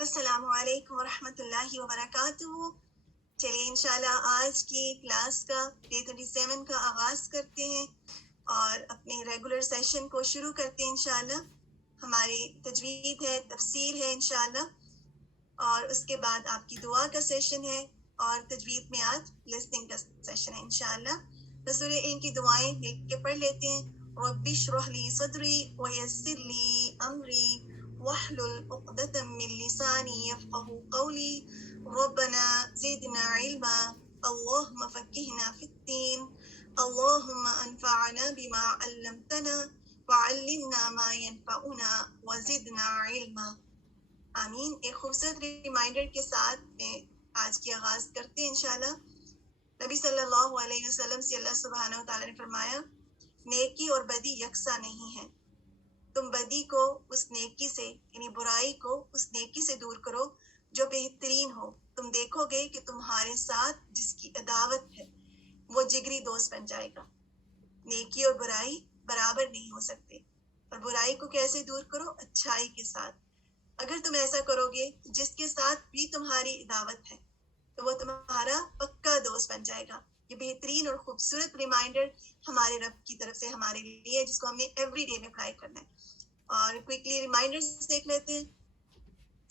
السلام علیکم ورحمۃ اللہ وبرکاتہ. چلیے انشاءاللہ آج کی کلاس کا ڈے 27 کا آغاز کرتے ہیں اور اپنے ریگولر سیشن کو شروع کرتے ہیں انشاءاللہ. ہماری تجوید ہے، تفسیر ہے انشاءاللہ، اور اس کے بعد آپ کی دعا کا سیشن ہے، اور تجوید میں آج لسننگ کا سیشن ہے انشاءاللہ. رسول ان کی دعائیں مل کے پڑھ لیتے ہیں. رب اشرح لی صدری ویسر لی امری واحلل عقدة من لسانی یفقهوا قولی ربنا زدنا علما اللهم فقهنا في الدين اللهم انفعنا بما علمتنا وعلمنا ما ينفعنا وزدنا علما. آمین. ایک خوبصورت ریمائنڈر کے ساتھ میں آج کی آغاز کرتے ہیں انشاءاللہ. نبی صلی اللہ علیہ وسلم سے اللہ سبحانہ و تعالیٰ نے فرمایا نیکی اور بدی یکساں نہیں ہے. تم بدی کو اس نیکی سے یعنی برائی کو اس نیکی سے دور کرو جو بہترین ہو. تم دیکھو گے کہ تمہارے ساتھ جس کی عداوت ہے وہ جگری دوست بن جائے گا. نیکی اور برائی برابر نہیں ہو سکتے. اور برائی کو کیسے دور کرو؟ اچھائی کے ساتھ. اگر تم ایسا کرو گے تو جس کے ساتھ بھی تمہاری عداوت ہے تو وہ تمہارا پکا دوست بن جائے گا. یہ بہترین اور خوبصورت ریمائنڈر ہمارے رب کی طرف سے ہمارے لیے، جس کو ہم نے ایوری ڈے میں اپلائی کرنا ہے. اور کوئکلی ریمائنڈرز دیکھ لیتے ہیں.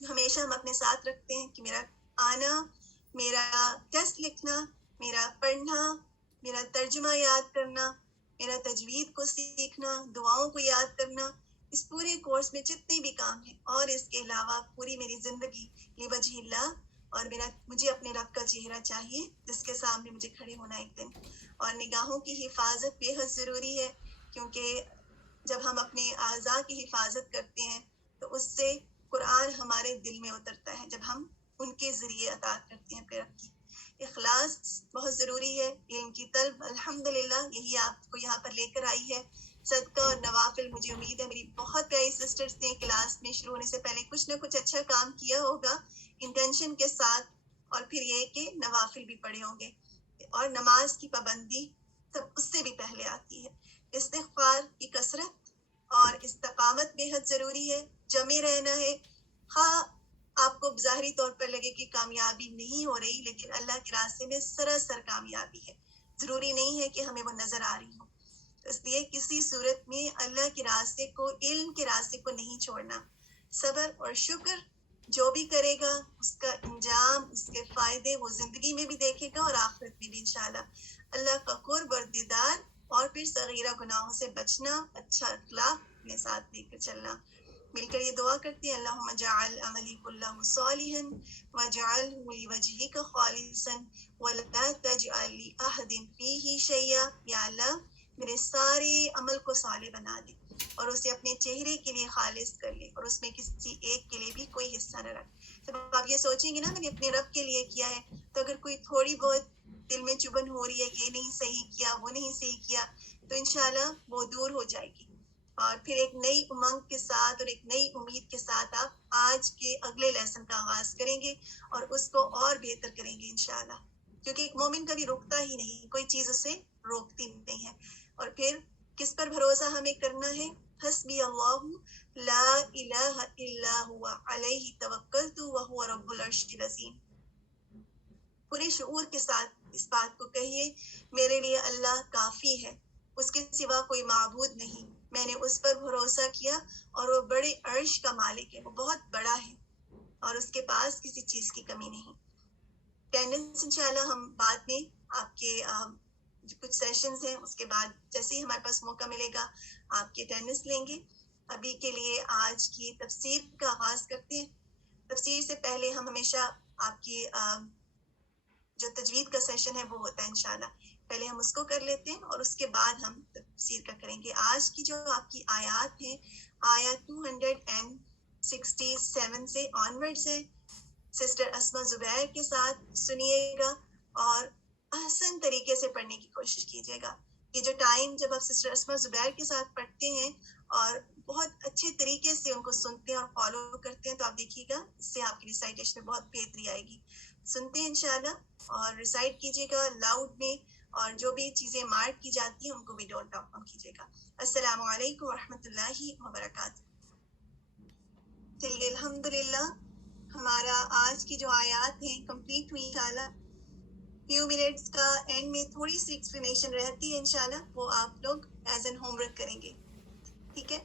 ہمیشہ ہم اپنے ساتھ رکھتے ہیں کہ میرا آنا، میرا ٹیسٹ لکھنا، میرا پڑھنا، میرا ترجمہ یاد کرنا، میرا تجوید کو سیکھنا، دعاؤں کو یاد کرنا، اس پورے کورس میں جتنے بھی کام ہیں، اور اس کے علاوہ پوری میری زندگی لوجہ اللہ، اور مجھے اپنے رب کا چہرہ چاہیے جس کے سامنے مجھے کھڑے ہونا ایک دن. اور نگاہوں کی حفاظت بے حد ضروری ہے، کیونکہ جب ہم اپنے اعضاء کی حفاظت کرتے ہیں تو اس سے قرآن ہمارے دل میں اترتا ہے جب ہم ان کے ذریعے اطاعت کرتے ہیں اپنے رب کی. اخلاص بہت ضروری ہے. علم کی طلب الحمدللہ یہی آپ کو یہاں پر لے کر آئی ہے. صدقہ اور نوافل، مجھے امید ہے میری بہت پیاری سسٹرز نے کلاس میں شروع ہونے سے پہلے کچھ نہ کچھ اچھا کام کیا ہوگا انٹینشن کے ساتھ، اور پھر یہ کہ نوافل بھی پڑھے ہوں گے. اور نماز کی پابندی سب اس سے بھی پہلے آتی ہے. استغفار کی کثرت اور استقامت بے حد ضروری ہے. جمے رہنا ہے. ہاں آپ کو ظاہری طور پر لگے کہ کامیابی نہیں ہو رہی، لیکن اللہ کے راستے میں سراسر کامیابی ہے. ضروری نہیں ہے کہ ہمیں وہ نظر آ رہی ہو. اس لیے کسی صورت میں اللہ کے راستے کو، علم کے راستے کو نہیں چھوڑنا. صبر اور شکر جو بھی کرے گا اس کا انجام، اس کے فائدے وہ زندگی میں بھی دیکھے گا اور آخرت میں بھی انشاءاللہ. اللہ کا قرب اور دیدار، اور پھر صغیرہ گناہوں سے بچنا، اچھا اخلاق اپنے ساتھ لے کر چلنا. مل کر یہ دعا کرتے ہیں. اللہم اجعل عملی کلہ صالحا واجعلہ لوجہک خالصا ولا تجعل لأحد فیہ شیئا. یا اللہ میرے سارے عمل کو صالح بنا دے اور اسے اپنے چہرے کے لیے خالص کر لے، اور اس میں کسی ایک کے لیے بھی کوئی حصہ نہ رکھ. جب آپ یہ سوچیں گے نا میں نے اپنے رب کے لیے کیا ہے، تو اگر کوئی تھوڑی بہت دل میں چبھن ہو رہی ہے، یہ نہیں صحیح کیا، وہ نہیں صحیح کیا، تو انشاءاللہ وہ دور ہو جائے گی. اور پھر ایک نئی امنگ کے ساتھ اور ایک نئی امید کے ساتھ آپ آج کے اگلے لیسن کا آغاز کریں گے اور اس کو اور بہتر کریں گے انشاءاللہ. کیونکہ ایک مومن کبھی رکتا ہی نہیں، کوئی چیز اسے روکتی نہیں ہے. اور پھر کس پر بھروسہ ہمیں کرنا ہے؟ حسبی اللہ لا الہ الا ہوا علیہ توکلت وہو رب العرش العظیم. پورے شعور کے ساتھ اس بات کو کہیے، میرے لیے اللہ کافی ہے، اس کے سوا کوئی معبود نہیں. میں نے اس پر بھروسہ کیا اور وہ بڑے عرش کا مالک ہے، وہ بہت بڑا ہے اور اس کے پاس کسی چیز کی کمی نہیں. اٹینڈنس انشاءاللہ ہم بعد میں آپ کے جو کچھ سیشنز ہیں اس کے بعد جیسے ہی ہمارے پاس موقع ملے گا آپ کی اٹینڈنس لیں گے. ابھی کے لیے آج کی تفسیر کا آغاز کرتے ہیں. تفسیر سے پہلے ہم ہمیشہ آپ کی جو تجوید کا سیشن ہے وہ ہوتا ہے انشاءاللہ، پہلے ہم اس کو کر لیتے ہیں اور اس کے بعد ہم تفسیر کا کریں گے. آج کی جو آپ کی آیات ہیں، آیات 267 سے آنورڈ سے سسٹر اسما زبیر کے ساتھ سنیے گا اور احسن طریقے سے پڑھنے کی کوشش کیجیے گا. یہ جو ٹائم جب آپ سسٹر اسما زبیر کے ساتھ پڑھتے ہیں اور بہت اچھے طریقے سے ان کو سنتے ہیں اور فالو کرتے ہیں، تو آپ دیکھیے گا اس سے آپ کی ریسائٹیشن میں بہت بہتری آئے گی. سنتے ہیں انشاءاللہ اور ریسائٹ کیجیے گا لاؤڈ میں، اور جو بھی چیزیں مارک کی جاتی ہیں ان کو بھی نوٹ ڈاؤن کیجیے گا. السلام علیکم ورحمۃ اللہ وبرکاتہ. چلیے الحمدللہ ہمارا آج کی جو آیات ہیں کمپلیٹ ہوئی انشاءاللہ. فیو منٹس کا اینڈ میں تھوڑی سی ایکسپلینیشن رہتی ہے انشاءاللہ، وہ آپ لوگ ایز این ہوم ورک کریں گے. ٹھیک ہے،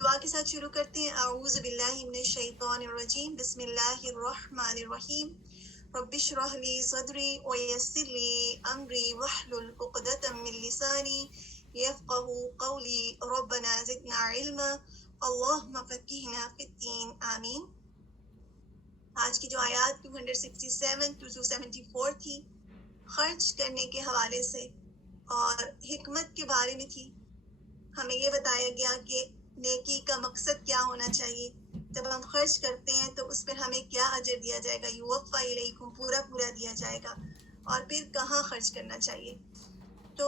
دعا کے ساتھ شروع کرتے ہیں. اعوذ باللہ من الشیطان الرجیم، بسم اللہ الرحمن الرحیم. رب اشرح لی صدری ویسر لی امری واحلل عقدۃ من لسانی یفقهوا قولی. ربنا زدنا علما اللہم فقہنا فی الدین. آمین. آج کی جو آیات 267 to 274 تھی، خرچ کرنے کے حوالے سے اور حکمت کے بارے میں تھی. ہمیں یہ بتایا گیا کہ نیکی کا مقصد کیا ہونا چاہیے. جب ہم خرچ کرتے ہیں تو اس پر ہمیں کیا اجر دیا جائے گا، یوفا الیکم، پورا پورا دیا جائے گا. اور پھر کہاں خرچ کرنا چاہیے. تو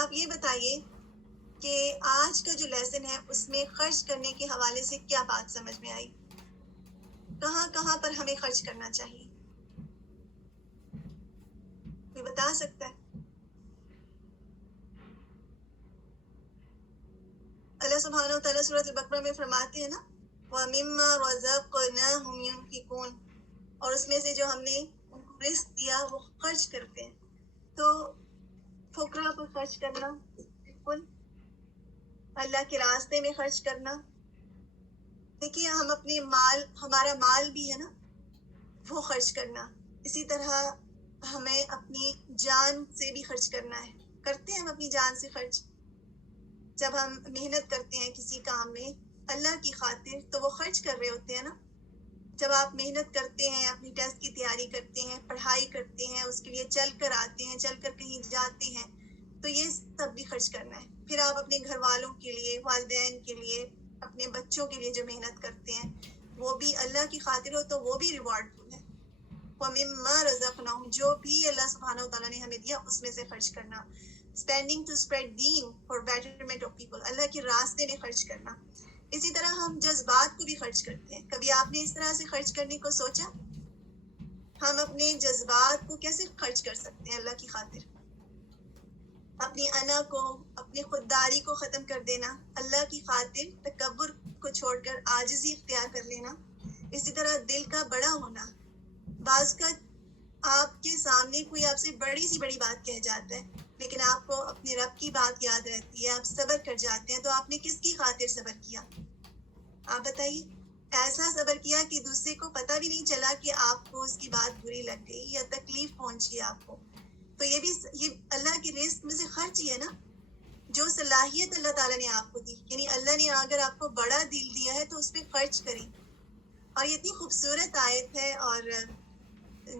آپ یہ بتائیے کہ آج کا جو لیسن ہے اس میں خرچ کرنے کے حوالے سے کیا بات سمجھ میں آئی، کہاں کہاں پر ہمیں خرچ کرنا چاہیے، کوئی بتا سکتا ہے؟ اللہ سبحانہ و تعالیٰ سورۃ البقرہ میں فرماتے ہیں نا، وَمِمَّا رَزَقْنَاهُمْ يُنْفِقُونَ، اور اس میں سے جو ہم نے ان کو رزق دیا وہ خرچ کرتے ہیں. تو فقراء پر خرچ کرنا، بالکل اللہ کے راستے میں خرچ کرنا. دیکھیے ہم اپنے مال، ہمارا مال بھی ہے نا، وہ خرچ کرنا. اسی طرح ہمیں اپنی جان سے بھی خرچ کرنا ہے. کرتے ہیں ہم اپنی جان سے خرچ. جب ہم محنت کرتے ہیں کسی کام میں اللہ کی خاطر تو وہ خرچ کر رہے ہوتے ہیں نا. جب آپ محنت کرتے ہیں، اپنی ٹیسٹ کی تیاری کرتے ہیں، پڑھائی کرتے ہیں، اس کے لیے چل کر آتے ہیں، چل کر کہیں جاتے ہیں، تو یہ سب بھی خرچ کرنا ہے. پھر آپ اپنے گھر والوں کے لیے، والدین کے لیے، اپنے بچوں کے لیے جو محنت کرتے ہیں وہ بھی اللہ کی خاطر ہو تو وہ بھی ریوارڈ فل ہے. وَمِمَّا رَزَقْنَاهُمْ، جو بھی اللہ سبحانہ وتعالیٰ نے ہمیں دیا اس میں سے خرچ کرنا. اسپینڈنگ ٹو اسپریڈ دین فار بیٹرمنٹ آف پیپل، اللہ کے راستے میں خرچ کرنا. اسی طرح ہم جذبات کو بھی خرچ کرتے ہیں. کبھی آپ نے اس طرح سے خرچ کرنے کو سوچا؟ ہم اپنے جذبات کو کیسے خرچ کر سکتے ہیں اللہ کی خاطر؟ اپنی انا کو، اپنی خودداری کو ختم کر دینا، اللہ کی خاطر تکبر کو چھوڑ کر عاجزی اختیار کر لینا. اسی طرح دل کا بڑا ہونا. بعض کا آپ کے سامنے کوئی آپ سے بڑی سی بڑی بات کہہ جاتا ہے لیکن آپ کو اپنے رب کی بات یاد رہتی ہے، آپ صبر کر جاتے ہیں. تو آپ نے کس کی خاطر صبر کیا؟ آپ بتائیے. ایسا صبر کیا کہ دوسرے کو پتہ بھی نہیں چلا کہ آپ کو اس کی بات بری لگ گئی یا تکلیف پہنچی آپ کو. تو یہ بھی یہ اللہ کے رزق میں سے خرچ ہی ہے نا. جو صلاحیت اللہ تعالیٰ نے آپ کو دی، یعنی اللہ نے اگر آپ کو بڑا دل دیا ہے تو اس پہ خرچ کریں. اور یہ اتنی خوبصورت آیت ہے، اور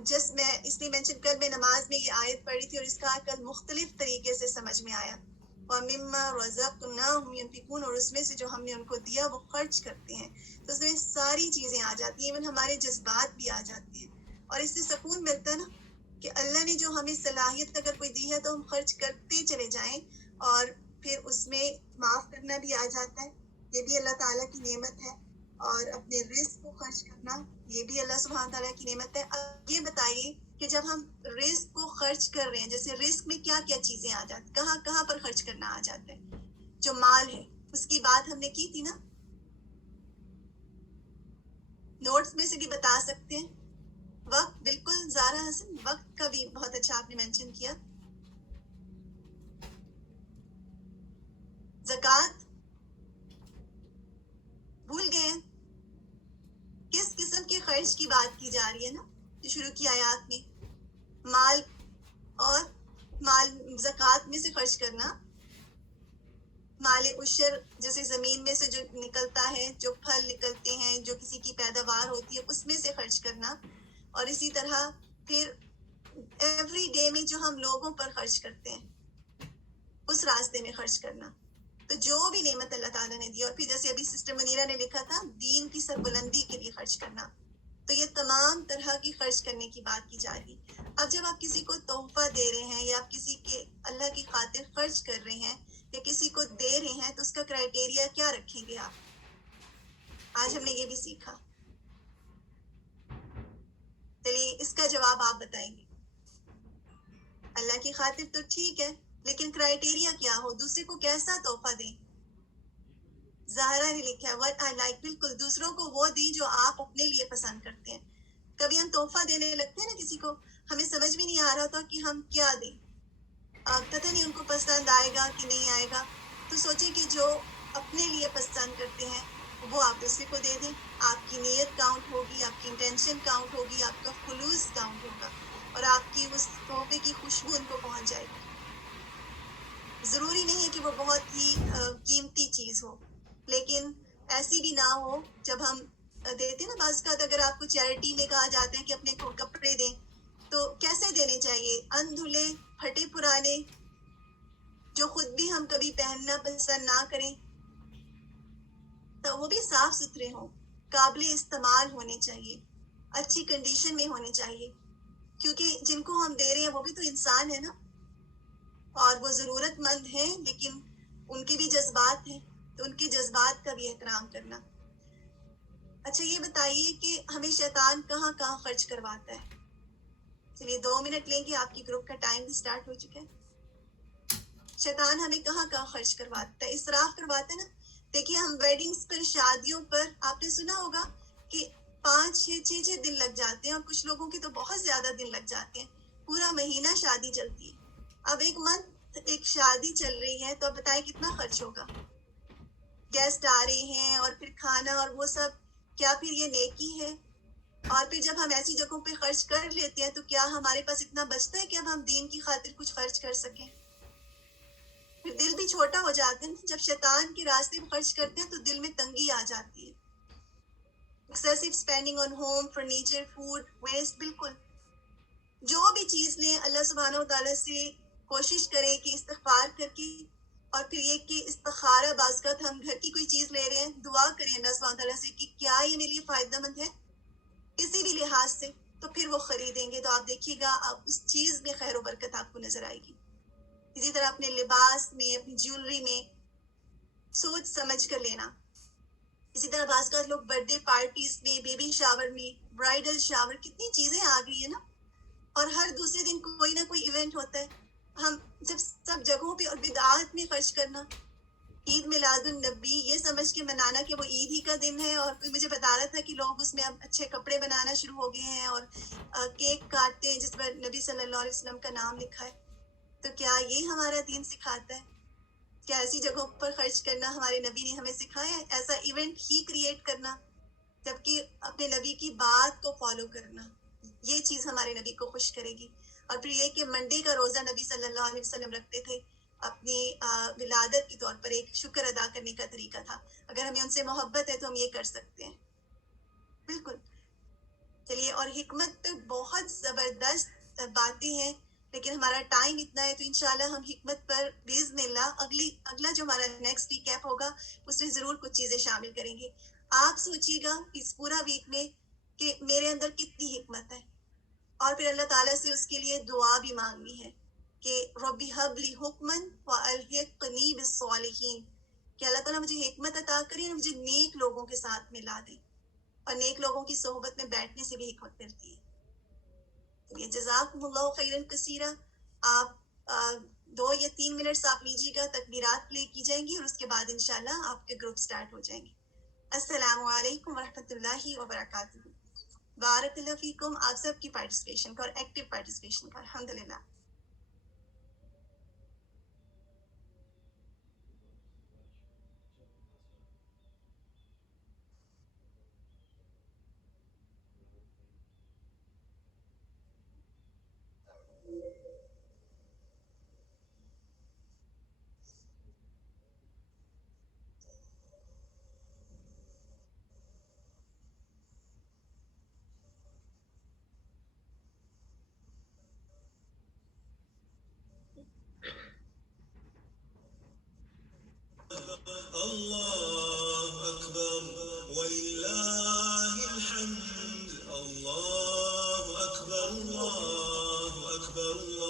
جس میں اس لیے مینشن کر میں نماز میں یہ آیت پڑھی تھی اور اس کا کل مختلف طریقے سے سمجھ میں آیا. وَمِمَّا رَزَقْنَاهُمْ يُنْفِقُونَ، اور اس میں سے جو ہم نے ان کو دیا وہ خرچ کرتے ہیں. تو اس میں ساری چیزیں آ جاتی ہیں، ایون ہمارے جذبات بھی آ جاتے ہیں. اور اس سے سکون ملتا ہے نا کہ اللہ نے جو ہمیں صلاحیت اگر کوئی دی ہے تو ہم خرچ کرتے چلے جائیں، اور پھر اس میں معاف کرنا بھی آ جاتا ہے. یہ بھی اللہ تعالیٰ کی نعمت ہے. اور اپنے رزق کو خرچ کرنا یہ بھی اللہ سبحانہ تعالیٰ کی نعمت ہے. اب یہ بتائیے کہ جب ہم رزق کو خرچ کر رہے ہیں، جیسے رزق میں کیا کیا چیزیں آ جاتی، کہاں کہاں پر خرچ کرنا آ جاتا ہے؟ جو مال ہے اس کی بات ہم نے کی تھی نا. نوٹس میں سے بھی بتا سکتے ہیں. وقت، بالکل زارا حسن، وقت کا بھی بہت اچھا آپ نے مینشن کیا. زکوٰۃ بھول گئے ہیں. کس قسم کے خرچ کی بات کی جا رہی ہے نا جو شروع کی آیات میں؟ مال، اور مال زکوٰۃ میں سے خرچ کرنا. مال عشر جیسے زمین میں سے جو نکلتا ہے، جو پھل نکلتے ہیں، جو کسی کی پیداوار ہوتی ہے اس میں سے خرچ کرنا. اور اسی طرح پھر ایوری ڈے میں جو ہم لوگوں پر خرچ کرتے ہیں اس راستے میں خرچ کرنا. تو جو بھی نعمت اللہ تعالیٰ نے دی، اور پھر جیسے ابھی سسٹر منیرہ نے لکھا تھا دین کی سربلندی کے لیے خرچ کرنا. تو یہ تمام طرح کی خرچ کرنے کی بات کی جا رہی. اب جب آپ کسی کو تحفہ دے رہے ہیں یا آپ کسی کے اللہ کی خاطر خرچ کر رہے ہیں یا کسی کو دے رہے ہیں تو اس کا کرائٹیریا کیا رکھیں گے آپ؟ آج ہم نے یہ بھی سیکھا. چلیے اس کا جواب آپ بتائیں گے. اللہ کی خاطر تو ٹھیک ہے، لیکن کرائٹیریا کیا ہو، دوسرے کو کیسا تحفہ دیں. زہرا نے لکھا ہے what I like، بالکل دوسروں کو وہ دیں جو آپ اپنے لیے پسند کرتے ہیں. کبھی ہم تحفہ دینے لگتے ہیں نا کسی کو، ہمیں سمجھ بھی نہیں آ رہا ہوتا کہ ہم کیا دیں، پتہ نہیں ان کو پسند آئے گا کہ نہیں آئے گا. تو سوچیں کہ جو اپنے لیے پسند کرتے ہیں وہ آپ دوسرے کو دے دیں. آپ کی نیت کاؤنٹ ہوگی، آپ کی انٹینشن کاؤنٹ ہوگی، آپ کا خلوص کاؤنٹ ہوگا، اور آپ کی اس تحفے کی خوشبو ان کو پہنچ جائے گی. ضروری نہیں ہے کہ وہ بہت ہی قیمتی چیز ہو، لیکن ایسی بھی نہ ہو. جب ہم دیتے نا بعض کا، اگر آپ کو چیریٹی میں کہا جاتا ہے کہ اپنے کو کپڑے دیں، تو کیسے دینے چاہیے؟ اندھلے، پھٹے پرانے، جو خود بھی ہم کبھی پہننا پسند نہ کریں، تو وہ بھی صاف ستھرے ہوں، قابل استعمال ہونے چاہیے، اچھی کنڈیشن میں ہونے چاہیے. کیونکہ جن کو ہم دے رہے ہیں وہ بھی تو انسان ہے نا، اور وہ ضرورت مند ہیں، لیکن ان کے بھی جذبات ہیں، تو ان کے جذبات کا بھی احترام کرنا. اچھا یہ بتائیے کہ ہمیں شیطان کہاں کہاں خرچ کرواتا ہے؟ چلیے 2 منٹ لیں گے، آپ کی گروپ کا ٹائم بھی سٹارٹ ہو چکا ہے. شیطان ہمیں کہاں کہاں خرچ کرواتا ہے؟ اسراف کرواتا ہے نا. دیکھیے ہم ویڈنگز پر، شادیوں پر، آپ نے سنا ہوگا کہ 5-6 دن لگ جاتے ہیں، اور کچھ لوگوں کے تو بہت زیادہ دن لگ جاتے ہیں، پورا مہینہ شادی چلتی ہے. اب ایک منتھ ایک شادی چل رہی ہے، تو اب بتائیں کتنا خرچ ہوگا. گیسٹ آ رہے ہیں، اور پھر کھانا اور وہ سب. کیا پھر یہ نیکی ہے؟ اور پھر جب ہم ایسی جگہوں پہ خرچ کر لیتے ہیں تو کیا ہمارے پاس اتنا بچتا ہے کہ اب ہم دین کی خاطر کچھ خرچ کر سکیں؟ پھر دل بھی چھوٹا ہو جاتا ہے. جب شیطان کے راستے میں خرچ کرتے ہیں تو دل میں تنگی آ جاتی ہے. Excessive spending on home, furniture, food waste. بالکل جو بھی چیز لیں، اللہ سبحانہ و تعالیٰ سے کوشش کریں کہ استغفار کر کے، اور پھر یہ کہ استخارہ، بعض کا ہم گھر کی کوئی چیز لے رہے ہیں، دعا کریں اللہ سبحانہ تعالیٰ سے کہ کیا یہ میرے لیے فائدہ مند ہے کسی بھی لحاظ سے، تو پھر وہ خریدیں گے. تو آپ دیکھیے گا آپ اس چیز میں خیر و برکت آپ کو نظر آئے گی. اسی طرح اپنے لباس میں، اپنی جیولری میں سوچ سمجھ کر لینا. اسی طرح بعض کا لوگ برتھ ڈے پارٹیز میں، بیبی شاور میں، برائڈل شاور، کتنی چیزیں آ گئی ہیں نا، اور ہر دوسرے دن کوئی نہ کوئی ایونٹ ہوتا ہے. ہم جب سب جگہوں پہ، اور بدعات میں خرچ کرنا. عید میلاد النبی یہ سمجھ کے منانا کہ وہ عید ہی کا دن ہے، اور کوئی مجھے بتا رہا تھا کہ لوگ اس میں اب اچھے کپڑے بنانا شروع ہو گئے ہیں، اور کیک کاٹتے ہیں جس پر نبی صلی اللہ علیہ وسلم کا نام لکھا ہے. تو کیا یہ ہمارا دین سکھاتا ہے؟ کیا ایسی جگہوں پر خرچ کرنا ہمارے نبی نے ہمیں سکھایا ہے؟ ایسا ایونٹ ہی کریٹ کرنا، جبکہ اپنے نبی کی بات کو فالو کرنا، یہ چیز ہمارے نبی کو خوش کرے گی. اور پھر یہ کہ منڈے کا روزہ نبی صلی اللہ علیہ وسلم رکھتے تھے، اپنی ولادت کے طور پر ایک شکر ادا کرنے کا طریقہ تھا. اگر ہمیں ان سے محبت ہے تو ہم یہ کر سکتے ہیں. بالکل. چلیے، اور حکمت پہ بہت زبردست باتیں ہیں، لیکن ہمارا ٹائم اتنا ہے، تو انشاءاللہ ہم حکمت پر باذن اللہ اگلا جو ہمارا نیکسٹ ویک ایپ ہوگا اس میں ضرور کچھ چیزیں شامل کریں گے. آپ سوچیے گا اس پورا ویک میں کہ میرے اندر کتنی حکمت ہے، اور پھر اللہ تعالیٰ سے اس کے لیے دعا بھی مانگنی ہے کہ ربی حب لی حکمن والحقنی بالصالحین، کہ اللہ تعالیٰ مجھے حکمت عطا کریں اور مجھے نیک لوگوں کے ساتھ ملا دیں. اور نیک لوگوں کی صحبت میں بیٹھنے سے بھی حکمت ملتی ہے. یہ جزاکم اللہ خیرا کثیرا. آپ 2 یا 3 منٹس آپ لیجیے گا، تکبیرات پلے کی جائیں گی، اور اس کے بعد انشاءاللہ آپ کے گروپ سٹارٹ ہو جائیں گے. السلام علیکم ورحمۃ اللہ وبرکاتہ. بارک اللہ فیکم، آپ سب کی پارٹیسپیشن کا اور ایکٹیو پارٹیسپیشن کا الحمدللہ. اللہ اکبر وللہ الحمد. اللہ اکبر، اللہ اکبر، اللہ